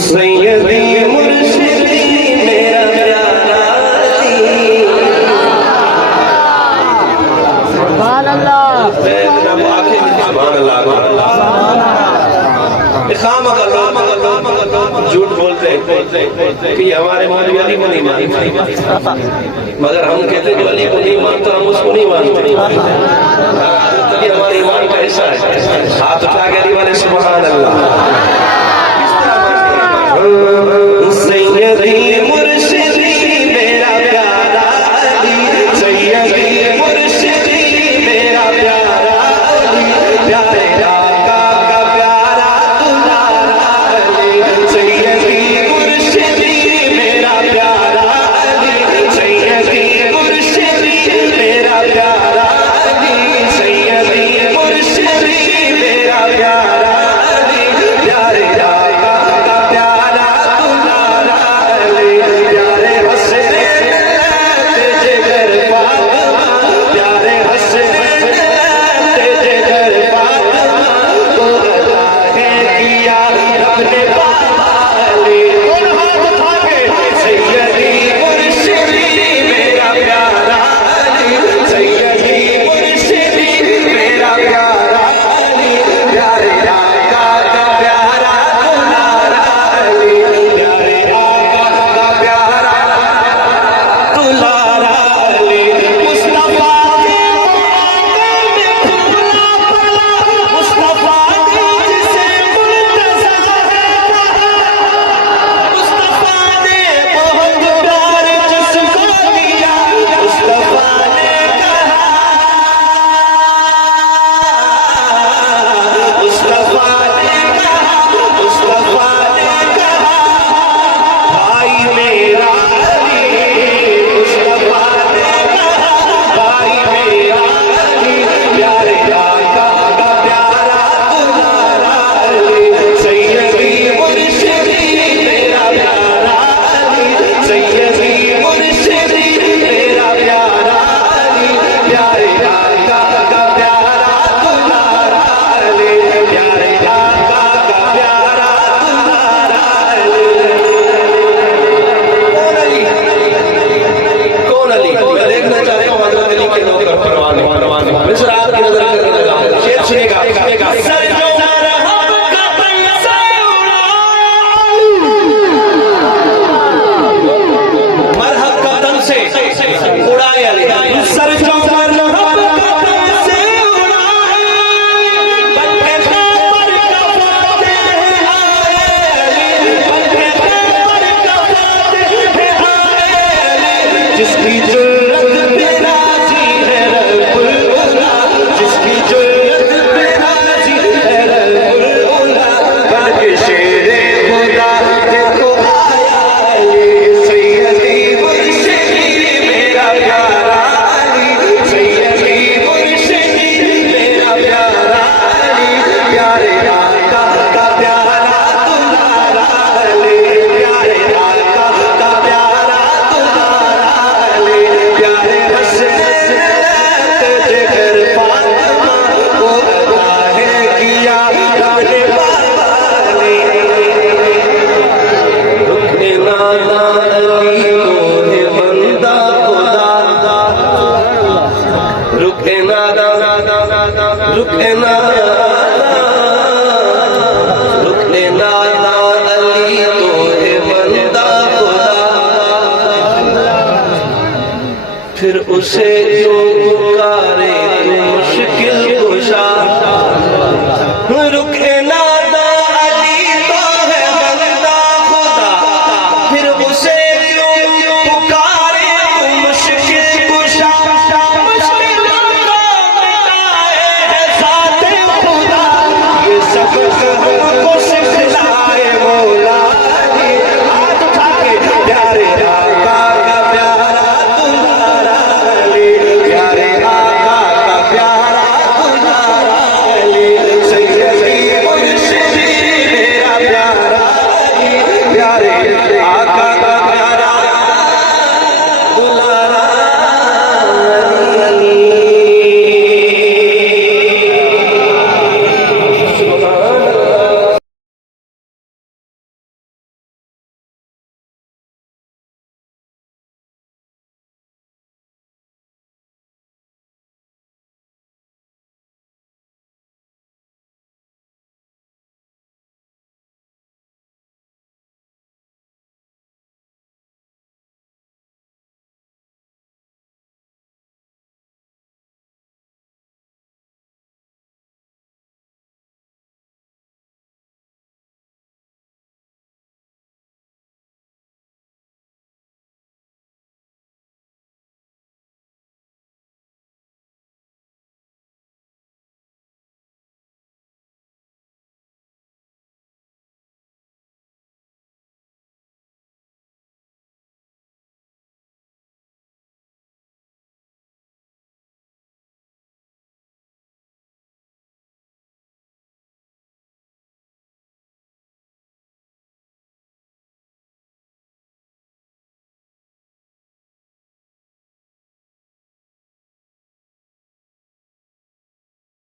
सैयदी मुर्शिदी मेरा प्यारा सुभान अल्लाह झूठ बोलते हैं कि हमारे मौलवी अली को नहीं मानते, मगर हम कहते हैं कि अली को नहीं मानते, हम उसको नहीं मानते। तभी हमारे ईमान का हिस्सा है। हाथ उठा के अली वाले सुभान अल्लाह। सैयदी मुर्शिदी मेरा प्यारा अली, सैयदी मुर्शिदी मेरा प्यारा अली, प्यारे आका का प्यारा दुलारा अली, सैयदी मुर्शिदी मेरा प्यारा अली, सैयदी मुर्शिदी मेरा प्यारा अली, सैयदी मुर्शिदी मेरा प्यारा अली, प्यारे आका का प्यारा दुलारा अली, प्यारे हसनैन तेरे घर फातिमा, प्यारे हसनैन तेरे घर फातिमा, तो अदा है किया अपने बाबा अली। दोनों हाथ उठा के सैयदी मुर्शिदी मेरा प्यारा अली, सैयदी मुर्शिदी मेरा प्यारा अली, प्यारे आका का प्यारा दुलारा अली, प्यारे आका का प्यारा दुलारा अली। मुस्तफा के आगे में फूला पला, मुस्तफा ने जिसे मुर्तज़ा कहा, मुस्तफा ने बहुत प्यार जिसको दिया, मुस्तफा ने कहा, मुस्तफा ने कहा, मुस्तफा ने कहा, भाई मेरा अली, मुस्तफा ने कहा, भाई मेरा अली, प्यारे आका का प्यारा दुलारा अली, सैयदी मुर्शिदी मेरा प्यारा अली, सैयदी मुर्शिदी मेरा प्यारा अली, प्यारे आका का प्यारा दुलारा अली, प्यारे आका का प्यारा दुलारा अली। कौन अली? मैं देखना चाहता हूँ हज़रत अली के नौकर परवाने। मिस्र आपकी नजर करने लगा, शेर सुनेगा। सर जो मरहब का पैसा मरहब का तन से उड़ाए अली, सर जो मरहब का तन से उड़ाए, बंदे खैबर का फातिह आए अली, बंदे खैबर का फातिह आए अली, जिसकी जुर्रत पे राजी है रब्बुल उला, जिसकी जुर्रत पे राजी है रब्बुल उला, बन के शेरे खुदा देखो आया अली, सैयदी मुर्शिदी मेरा प्यारा अली, सैयदी मुर्शिदी मेरा प्यारा अली, प्यारे आका का प्यारा दुलारा अली, प्यारे आका का प्यारा दुलारा अली, प्यारे हसनैन तेरे घर फातिमा, वो अदा है किया अपने बाबा अली। रुकने नाना अली मोहे बंदा खुदा, रुके नाना रुके नाना रुकने नाना अली मोहे बंदा खुदा, फिर उसे